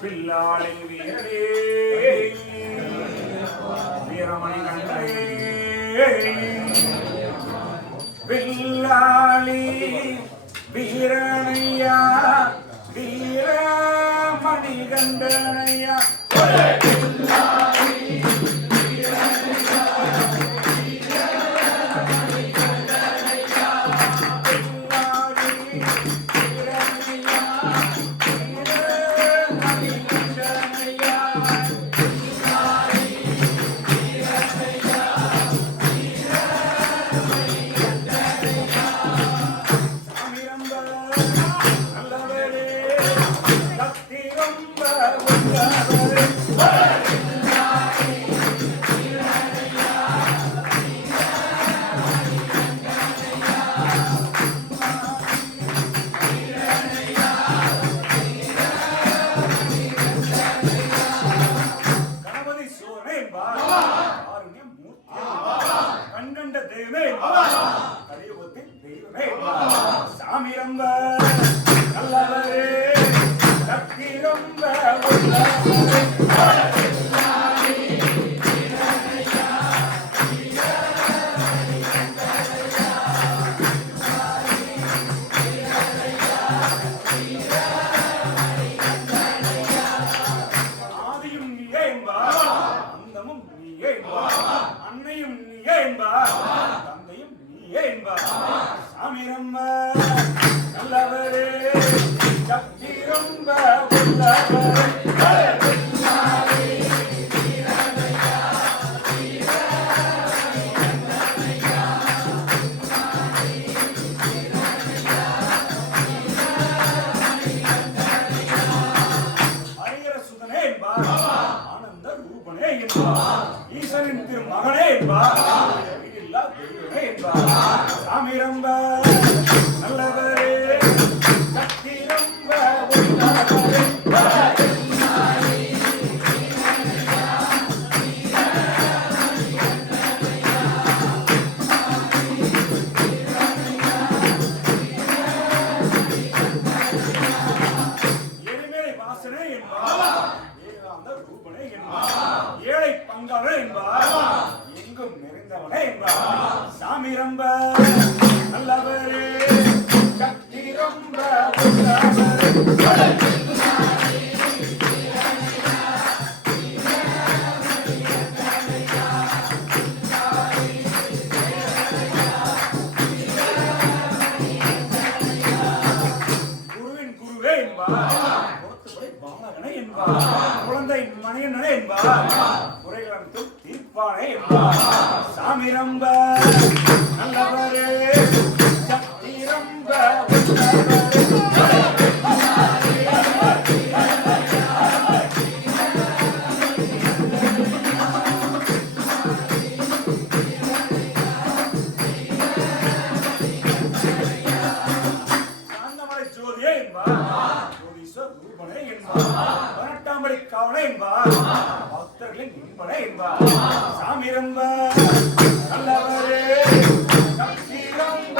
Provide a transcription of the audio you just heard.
பில்லாளை வீரரே வீரமணி கண்டரே பில்லாளி வீரனையா வீரமணி கண்டனையா அன்னையும் நீயே என்பார் தந்தையும் நீயே என்பார் சாமி ரொம்ப நல்லவரே சக்தி ரொம்ப ஈசனின் திருமகனே என்பார் சாமி ரொம்ப நல்லவரே சக்தி ரொம்ப எரிமலை வாசனை என்பார் ரூபனே என்பார் ஏழை பங்காளர் என்பார் எங்கும் நிறைந்தவனே என்பார் சாமி ரொம்ப நல்லவரே சக்தி ரொம்ப குருவின் குருவே என்பார் பாலகனே என்பார் குழந்தை மணியனே என்பார் குறைகளும் தீர்ப்பானே என்பார் சாமி ரொம்ப நல்லவரே சக்தி ரொம்ப சாந்தமலை ஜோதியே என்பார் ஜோதீஸ்வர் ரூபனே என்பார் பதினெட்டாம்படி காவலே என்பார் பக்தர்களின் இன்பனே என்பார் சாமி ரொம்ப நல்லவரே சக்தி ரொம்ப